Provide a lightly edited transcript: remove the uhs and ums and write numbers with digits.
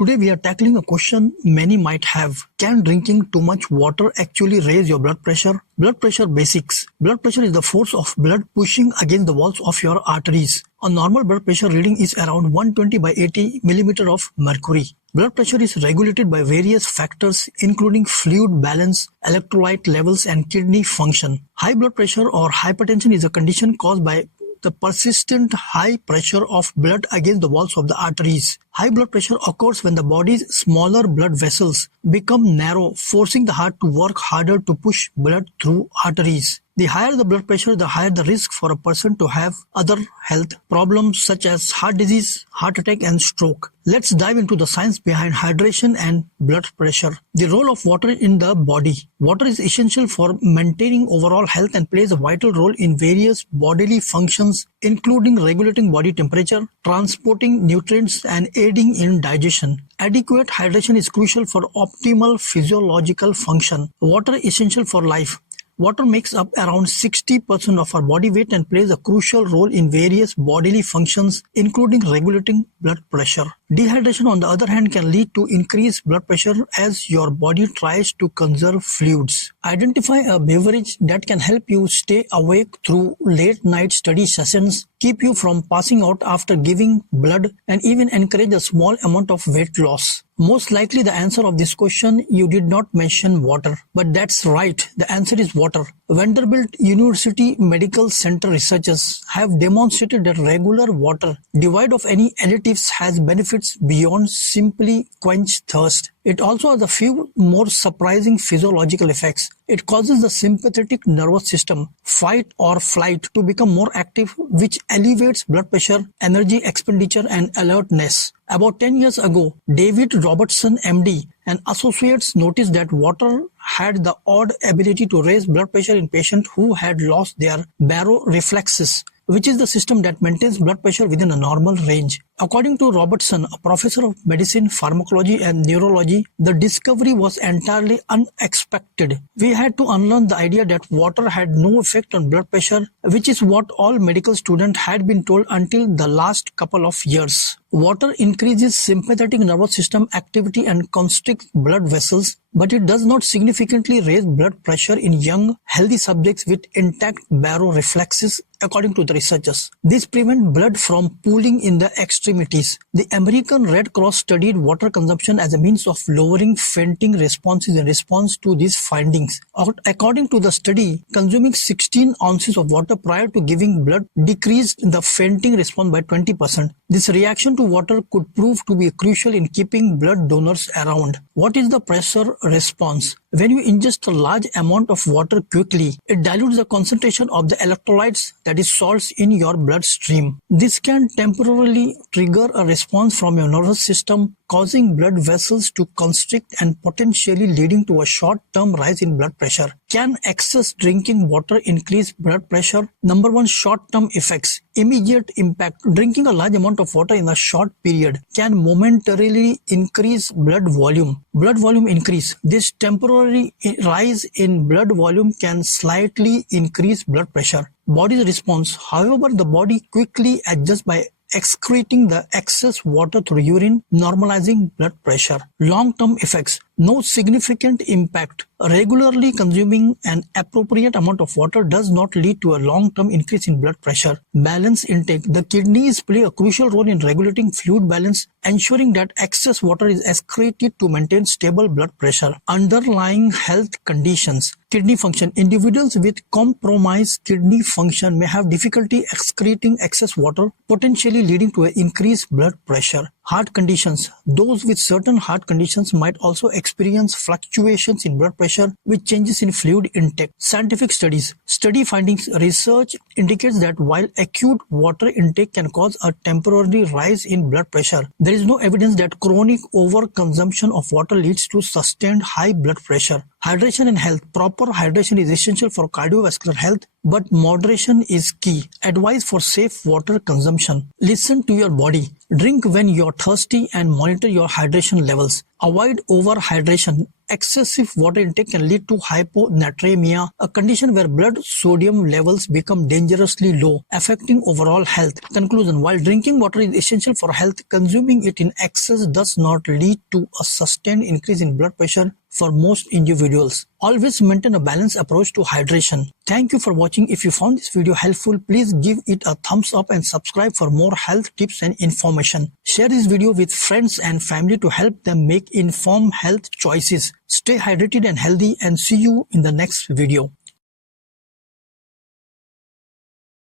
Today we are tackling a question many might have. Can drinking too much water actually raise your blood pressure? Blood pressure basics. Blood pressure is the force of blood pushing against the walls of your arteries. A normal blood pressure reading is around 120 by 80 millimeter of mercury. Blood pressure is regulated by various factors including fluid balance, electrolyte levels and kidney function. High blood pressure or hypertension is a condition caused by the persistent high pressure of blood against the walls of the arteries. High blood pressure occurs when the body's smaller blood vessels become narrow, forcing the heart to work harder to push blood through arteries. The higher the blood pressure, the higher the risk for a person to have other health problems such as heart disease, heart attack and stroke. Let's dive into the science behind hydration and blood pressure. The role of water in the body. Water is essential for maintaining overall health and plays a vital role in various bodily functions, including regulating body temperature, transporting nutrients, and aiding in digestion. Adequate hydration is crucial for optimal physiological function. Water is essential for life. Water makes up around 60% of our body weight and plays a crucial role in various bodily functions, including regulating blood pressure. Dehydration, on the other hand, can lead to increased blood pressure as your body tries to conserve fluids. Identify a beverage that can help you stay awake through late night study sessions, keep you from passing out after giving blood, and even encourage a small amount of weight loss. Most likely the answer of this question, you did not mention water. But that's right, the answer is water. Vanderbilt University Medical Center researchers have demonstrated that regular water, devoid of any additives, has benefits beyond simply quench thirst. It also has a few more surprising physiological effects. It causes the sympathetic nervous system, fight or flight, to become more active, which elevates blood pressure, energy expenditure and alertness. About 10 years ago, David Robertson, MD, and associates noticed that water had the odd ability to raise blood pressure in patients who had lost their baroreflexes, which is the system that maintains blood pressure within a normal range. According to Robertson, a professor of medicine, pharmacology and neurology, the discovery was entirely unexpected. We had to unlearn the idea that water had no effect on blood pressure, which is what all medical students had been told until the last couple of years. Water increases sympathetic nervous system activity and constricts blood vessels, but it does not significantly raise blood pressure in young, healthy subjects with intact baroreflexes, according to the researchers. This prevents blood from pooling in the extremities. The American Red Cross studied water consumption as a means of lowering fainting responses in response to these findings. According to the study, consuming 16 ounces of water prior to giving blood decreased the fainting response by 20%. This reaction to water could prove to be crucial in keeping blood donors around. What is the pressure response? When you ingest a large amount of water quickly, it dilutes the concentration of the electrolytes, that is salts, in your bloodstream. This can temporarily trigger a response from your nervous system, causing blood vessels to constrict and potentially leading to a short-term rise in blood pressure. Can excess drinking water increase blood pressure? Number one, short-term effects. Immediate impact. Drinking a large amount of water in a short period can momentarily increase blood volume. Blood volume increase. This temporary rise in blood volume can slightly increase blood pressure. Body's response. However, the body quickly adjusts by excreting the excess water through urine, normalizing blood pressure. Long-term effects. No significant impact. Regularly consuming an appropriate amount of water does not lead to a long-term increase in blood pressure. Balance intake. The kidneys play a crucial role in regulating fluid balance, ensuring that excess water is excreted to maintain stable blood pressure. Underlying health conditions. Kidney function. Individuals with compromised kidney function may have difficulty excreting excess water, potentially leading to an increased blood pressure. Heart conditions. Those with certain heart conditions might also experience fluctuations in blood pressure with changes in fluid intake. Scientific studies. Study findings. Research indicates that while acute water intake can cause a temporary rise in blood pressure, there is no evidence that chronic overconsumption of water leads to sustained high blood pressure. Hydration and health. Proper hydration is essential for cardiovascular health, but moderation is key. Advice for safe water consumption. Listen to your body. Drink when you're thirsty and monitor your hydration levels. Avoid overhydration. Excessive water intake can lead to hyponatremia, a condition where blood sodium levels become dangerously low, affecting overall health. Conclusion: while drinking water is essential for health, consuming it in excess does not lead to a sustained increase in blood pressure for most individuals. Always maintain a balanced approach to hydration. Thank you for watching. If you found this video helpful, please give it a thumbs up and subscribe for more health tips and information. Share this video with friends and family to help them make informed health choices. Stay hydrated and healthy, and see you in the next video.